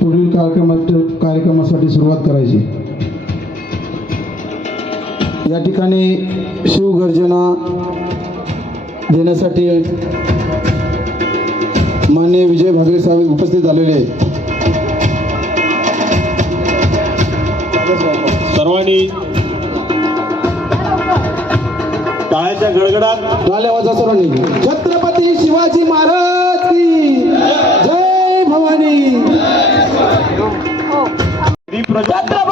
पुढील कार्यक्रमात कार्यक्रमासाठी सुरुवात करायची. या ठिकाणी शिवगर्जना देण्यासाठी मान्य विजय भागरे साहेब उपस्थित झालेले सर्वांनी टाळ्याच्या गडगडात टाळ्या वाजा सर्वांनी. छत्रपती शिवाजी महाराज! Tá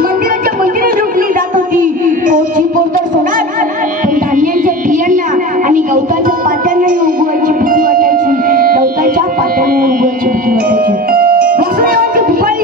मंदिराच्या मंदिरे लुटली जात होती. पोरची धान्यांच्या बियांना आणि गवताच्या पात्यांनाही उगवायची भीती वाटायची. गवताच्या पात्याने उगवायची भीती वाटायची. वसुदेवाची दुपारी